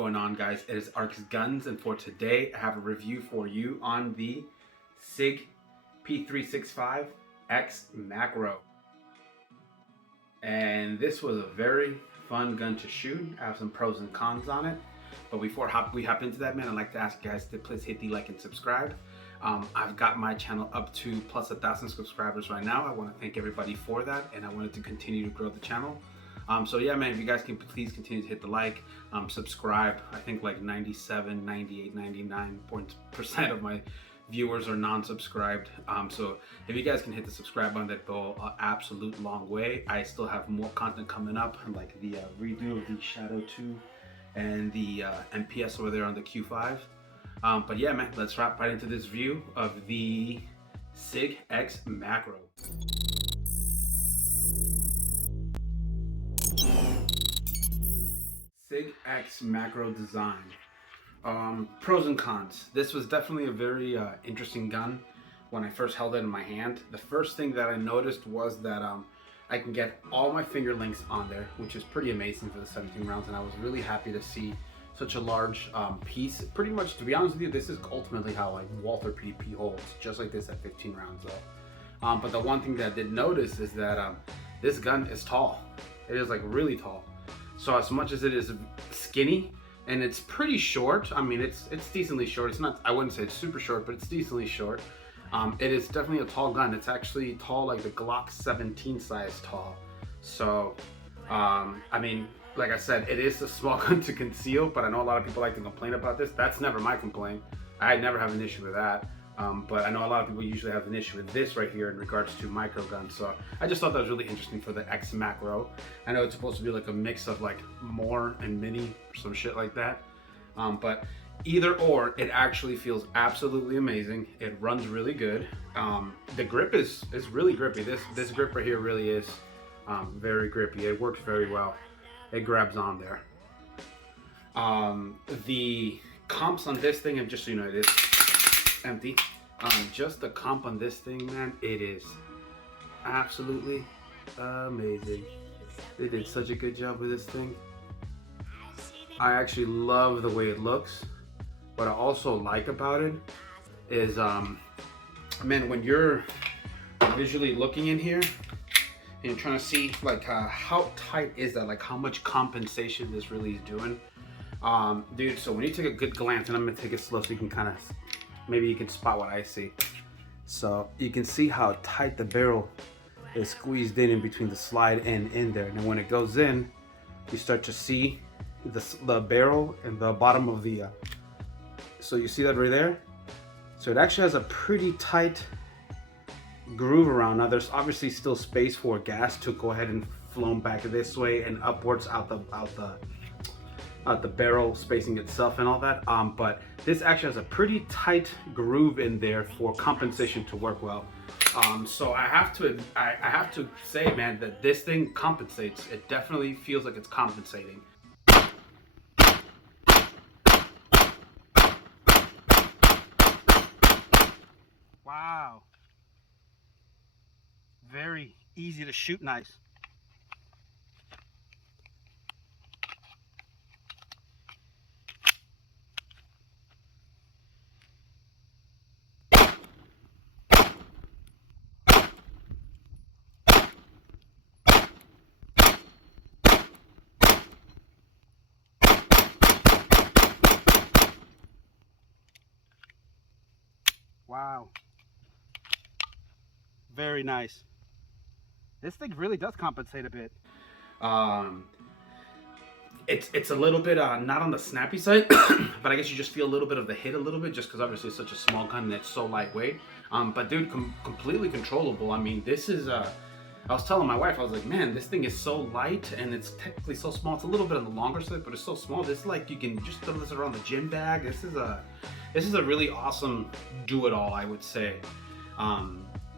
going on, guys? It is Arc's Guns, and for today I have a review for you on the SIG P365 XMACRO. And this was a very fun gun to shoot. I have some pros and cons on it, but before we hop into that, man, I'd like to ask you guys to please hit the like and subscribe. I've got my channel up to plus 1,000 subscribers right now. I want to thank everybody for that, and I wanted to continue to grow the channel. So yeah, man, if you guys can please continue to hit the like, subscribe. I think like 97, 98, 99% of my viewers are non-subscribed. So if you guys can hit the subscribe button, that'd go an absolute long way. I still have more content coming up, like the redo of the Shadow 2 and the MPS over there on the Q5. But yeah, man, let's hop right into this view of the SIG XMACRO. SIG XMACRO design. Pros and cons. This was definitely a very interesting gun when I first held it in my hand. The first thing that I noticed was that I can get all my finger lengths on there, which is pretty amazing for the 17 rounds, and I was really happy to see such a large piece. Pretty much, to be honest with you, this is ultimately how like Walther PDP holds, just like this at 15 rounds though. But the one thing that I did notice is that this gun is tall. It is like really tall. So as much as it is skinny and it's pretty short, I mean it's decently short. It's not, I wouldn't say it's super short, but it's decently short. It is definitely a tall gun. It's actually tall like the Glock 17 size tall. So I mean, like I said, it is a small gun to conceal, but I know a lot of people like to complain about this. That's never my complaint. I never have an issue with that. But I know a lot of people usually have an issue with this right here in regards to micro guns. So I just thought that was really interesting for the XMACRO. I know it's supposed to be like a mix of like more and mini or some shit like that. But either or, it actually feels absolutely amazing. It runs really good. The grip is really grippy. This grip right here really is very grippy. It works very well. It grabs on there. The comps on this thing, and just so you know, it is empty. Just the comp on this thing, man, it is absolutely amazing. They did such a good job with this thing. I actually love the way it looks. What I also like about it is, man, when you're visually looking in here and you're trying to see like how tight is that, like how much compensation this really is doing. Dude, so when you take a good glance, and I'm gonna take it slow so you can kind of, maybe you can spot what I see. So you can see how tight the barrel is squeezed in between the slide and in there. And then when it goes in, you start to see the barrel and the bottom of the, so you see that right there? So it actually has a pretty tight groove around. Now there's obviously still space for gas to go ahead and flow back this way and upwards out the barrel spacing itself and all that, but this actually has a pretty tight groove in there for compensation to work well. So I have to say, man, that this thing compensates. It definitely feels like it's compensating. Wow, very easy to shoot, nice. Wow, very nice. This thing really does compensate a bit. It's a little bit not on the snappy side, but I guess you just feel a little bit of the hit a little bit, just because obviously it's such a small gun and it's so lightweight. But dude, completely controllable. I mean, this is I was telling my wife, I was like, man, this thing is so light and it's technically so small. It's a little bit on the longer side, but it's so small. This is like, you can just throw this around the gym bag. This is a really awesome do-it-all, I would say.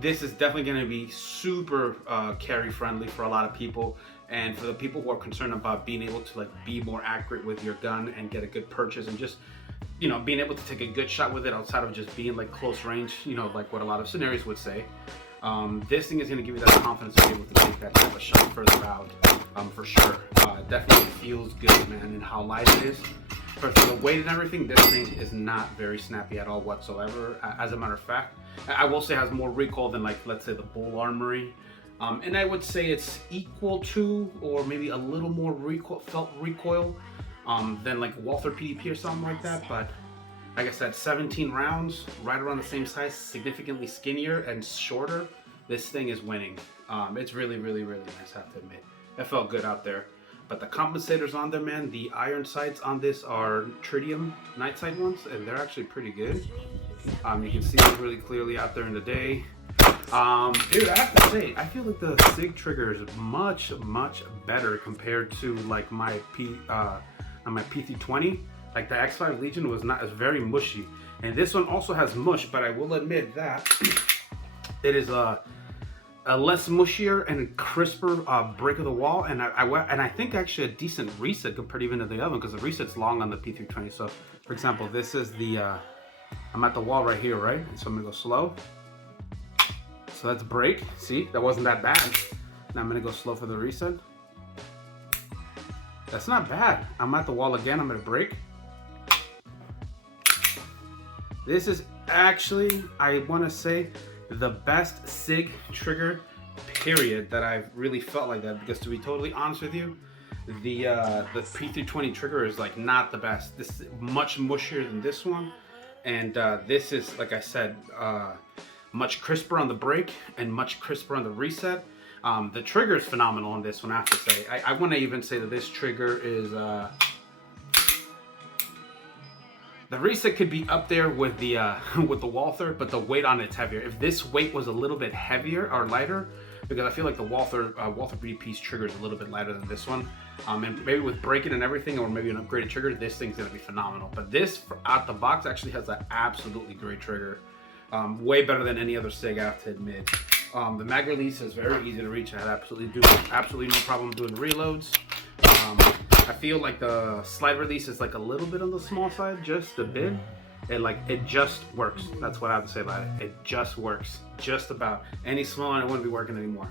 This is definitely going to be super carry friendly for a lot of people, and for the people who are concerned about being able to like be more accurate with your gun and get a good purchase, and just, you know, being able to take a good shot with it outside of just being like close range, you know, like what a lot of scenarios would say. This thing is going to give you that confidence to be able to take that type of shot further out, for sure. It definitely feels good, man, and how light it is. but for the weight and everything, this thing is not very snappy at all whatsoever. As a matter of fact, I will say it has more recoil than, like, let's say the Bull Armory. And I would say it's equal to, or maybe a little more felt recoil than like Walther PDP or something like that. But like I said, 17 rounds, right around the same size, significantly skinnier and shorter. This thing is winning. It's really, really, really nice, I have to admit. It felt good out there. But the compensators on there, man, the iron sights on this are tritium night sight ones, and they're actually pretty good. You can see them really clearly out there in the day. Dude, I have to say, I feel like the SIG trigger is much, much better compared to like my P320. Like the X5 Legion was not as very mushy, and this one also has mush, but I will admit that it is a less mushier and crisper break of the wall, and I think actually a decent reset compared even to the other one, because the reset's long on the P320. So, for example, this is the I'm at the wall right here, right? So I'm gonna go slow. So that's break. See, that wasn't that bad. Now I'm gonna go slow for the reset. That's not bad. I'm at the wall again. I'm gonna break. This is actually, I want to say, the best SIG trigger period that I've really felt like that, because to be totally honest with you, the P320 trigger is like not the best. This is much mushier than this one, and this is, like I said, much crisper on the break and much crisper on the reset. The trigger is phenomenal on this one, I have to say. I want to even say that this trigger is the reset could be up there with the Walther, but the weight on it's heavier. If this weight was a little bit heavier or lighter, because I feel like the Walther BDP's trigger is a little bit lighter than this one, and maybe with braking and everything, or maybe an upgraded trigger, this thing's gonna be phenomenal. But this, out the box, actually has an absolutely great trigger, way better than any other SIG, I have to admit. The mag release is very easy to reach. I had absolutely no problem doing reloads. I feel like the slide release is like a little bit on the small side, just a bit. It just works. That's what I have to say about it. It just works, just about. Any smaller, it wouldn't be working anymore.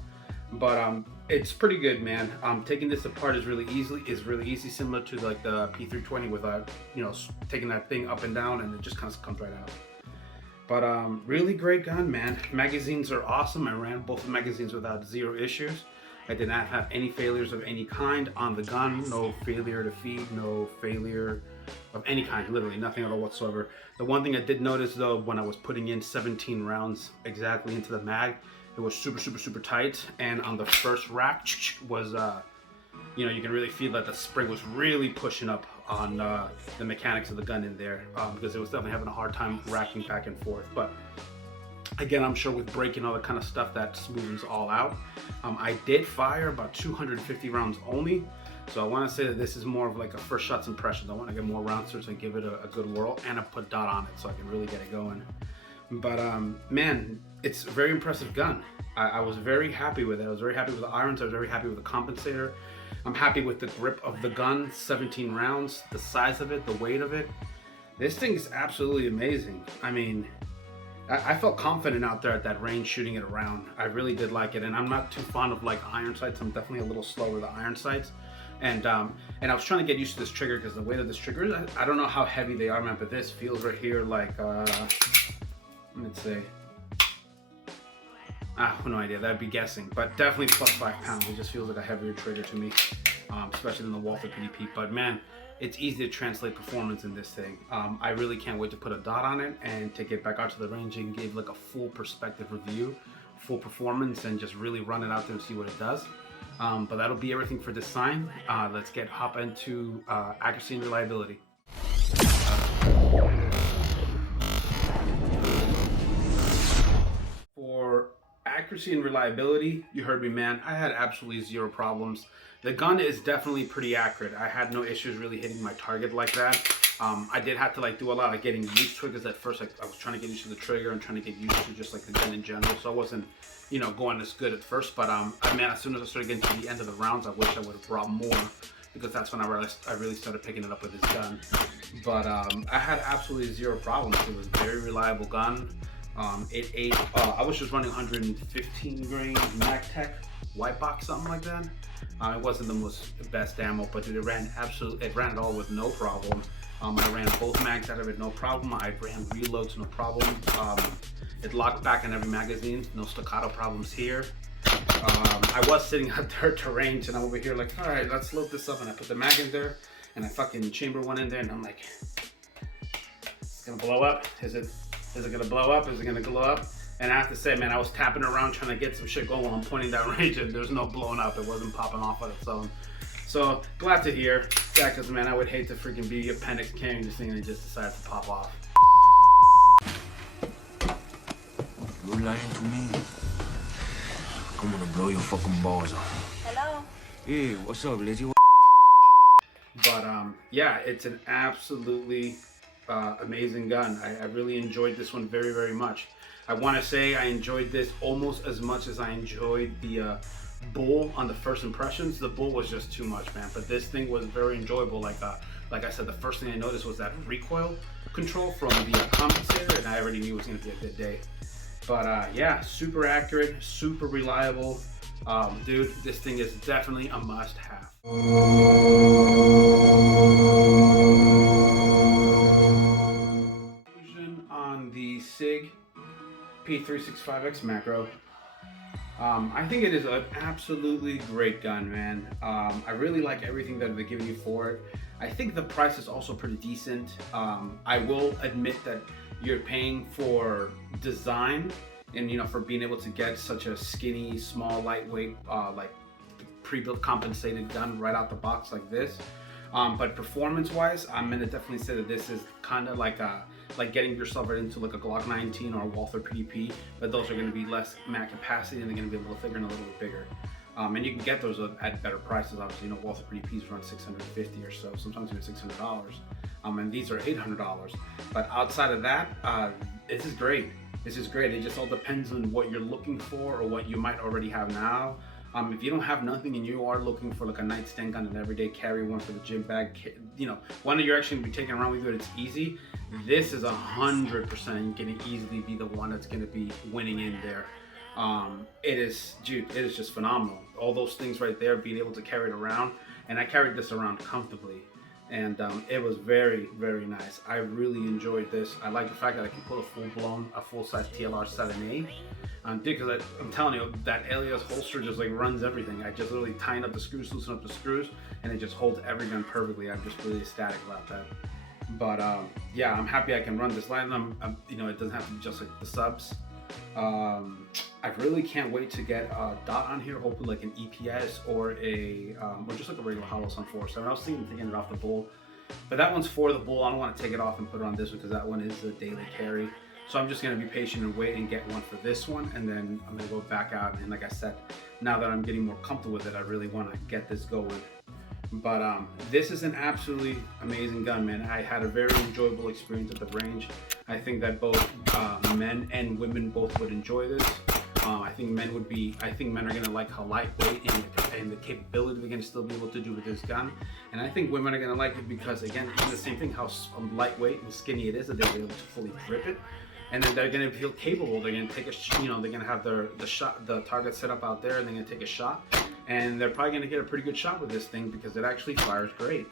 But it's pretty good, man. Taking this apart is really easy, similar to like the P320 without, you know, taking that thing up and down, and it just kind of comes right out. But really great gun, man. Magazines are awesome. I ran both the magazines without zero issues. I did not have any failures of any kind on the gun. No failure to feed, no failure of any kind, literally nothing at all whatsoever. The one thing I did notice though, when I was putting in 17 rounds exactly into the mag, it was super tight. And on the first rack was, you know, you can really feel that the spring was really pushing up on the mechanics of the gun in there, because it was definitely having a hard time racking back and forth. But again, I'm sure with braking, all that kind of stuff, that smoothens all out. I did fire about 250 rounds only, so I want to say that this is more of like a first shots impressions. I want to get more rounds so I can give it a good whirl, and I put dot on it so I can really get it going. But man, it's a very impressive gun. I was very happy with it. I was very happy with the irons. I was very happy with the compensator. I'm happy with the grip of the gun, 17 rounds, the size of it, the weight of it. This thing is absolutely amazing. I mean, I felt confident out there at that range shooting it around. I really did like it, and I'm not too fond of like iron sights. I'm definitely a little slow with the iron sights. And I was trying to get used to this trigger, because the weight of this trigger is, I don't know how heavy they are, man, but this feels right here like, let's say, I have no idea, that'd be guessing, but definitely plus 5 pounds. It just feels like a heavier trigger to me, especially than the Walther PDP. But man, it's easy to translate performance in this thing. I really can't wait to put a dot on it and take it back out to the range and give like a full perspective review, full performance, and just really run it out there and see what it does. But that'll be everything for this sign. Let's hop into accuracy and reliability. For accuracy and reliability, you heard me, man. I had absolutely zero problems. The gun is definitely pretty accurate. I had no issues really hitting my target like that. I did have to like do a lot of getting used to it, because at first I was trying to get used to the trigger and trying to get used to just like the gun in general. So I wasn't, you know, going as good at first. But man, as soon as I started getting to the end of the rounds, I wish I would have brought more, because that's when I really started picking it up with this gun. But I had absolutely zero problems. It was a very reliable gun. It ate, I was just running 115 grain MagTech white box, something like that. It wasn't the best ammo, but it ran it all with no problem. I ran both mags out of it, no problem. I ran reloads, no problem. It locked back in every magazine, no staccato problems here. I was sitting out there at the range, and I'm over here like, all right, let's load this up. And I put the mag in there, and I fucking chamber one in there, and I'm like, it's gonna blow up. Is it gonna blow up? Is it gonna glow up? And I have to say, man, I was tapping around trying to get some shit going while I'm pointing that range, and there's no blowing up. It wasn't popping off on its own. So glad to hear. Yeah, because man, I would hate to freaking be appendix carrying this thing and it just decides to pop off. You're lying to me. I'm gonna blow your fucking balls off. Hello? Hey, what's up, Lizzie? But yeah, it's an absolutely amazing gun. I really enjoyed this one very, very much. I want to say I enjoyed this almost as much as I enjoyed the Bull on the first impressions. The Bull was just too much, man. But this thing was very enjoyable. Like I said, the first thing I noticed was that recoil control from the compensator, and I already knew it was going to be a good day. But yeah, super accurate, super reliable. Dude, this thing is definitely a must-have. On the SIG P365 XMACRO. I think it is an absolutely great gun, man. I really like everything that they're giving you for it. I think the price is also pretty decent. I will admit that you're paying for design and, you know, for being able to get such a skinny, small, lightweight, like pre-built compensated gun right out the box like this. But performance-wise, I'm gonna definitely say that this is kind of like getting yourself right into like a Glock 19 or a Walther PDP, but those are gonna be less mag capacity and they're gonna be a little thicker and a little bit bigger. And you can get those at better prices. Obviously, you know, Walther PDPs run $650 or so, sometimes even $600. And these are $800. But outside of that, this is great. This is great. It just all depends on what you're looking for or what you might already have now. If you don't have nothing and you are looking for like a nightstand gun, an everyday carry, one for the gym bag, you know, one that you're actually gonna be taking around with you and it's easy, this is 100% gonna easily be the one that's gonna be winning in there. It is, dude, it is just phenomenal. All those things right there, being able to carry it around, and I carried this around comfortably. And it was very, very nice. I really enjoyed this. I like the fact that I can put a full-size TLR 7A. Dude, because I'm telling you, that alias holster just like runs everything. I just literally tighten up the screws, loosen up the screws, and it just holds every gun perfectly. I'm just really ecstatic about that. But yeah, I'm happy I can run this line. You know, it doesn't have to be just like the subs. I really can't wait to get a dot on here, hopefully like an EPS or just like a regular hollow Sun 4.7. I was thinking of taking it off the Bull, but that one's for the Bull. I don't want to take it off and put it on this one because that one is a daily carry. So I'm just going to be patient and wait and get one for this one, and then I'm going to go back out. And like I said, now that I'm getting more comfortable with it, I really want to get this going. But this is an absolutely amazing gun, man. I had a very enjoyable experience at the range. I think that both men and women both would enjoy this. I think men are gonna like how lightweight and the capability they're gonna still be able to do with this gun. And I think women are gonna like it because, again, it's the same thing, how lightweight and skinny it is, that they'll be able to fully grip it. And then they're gonna feel capable. They're gonna take they're gonna have the target set up out there, and they're gonna take a shot. And they're probably gonna get a pretty good shot with this thing because it actually fires great.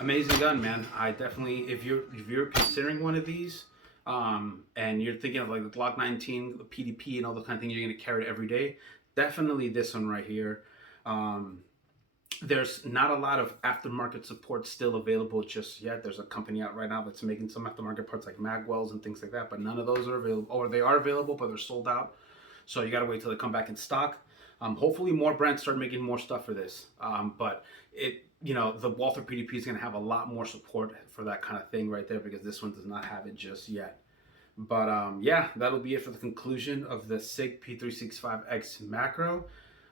Amazing gun, man. I definitely, if you're considering one of these, and you're thinking of like the Glock 19, the PDP, and all the kind of things you're gonna carry every day, definitely this one right here. There's not a lot of aftermarket support still available just yet. There's a company out right now that's making some aftermarket parts like magwells and things like that, but none of those are available, or they are available, but they're sold out. So you gotta wait till they come back in stock. Hopefully more brands start making more stuff for this. But you know, the Walther PDP is gonna have a lot more support for that kind of thing right there, because this one does not have it just yet. But yeah, that'll be it for the conclusion of the SIG P365 XMACRO.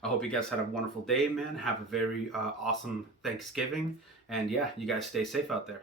I hope you guys had a wonderful day, man. Have a very awesome Thanksgiving. And yeah, you guys stay safe out there.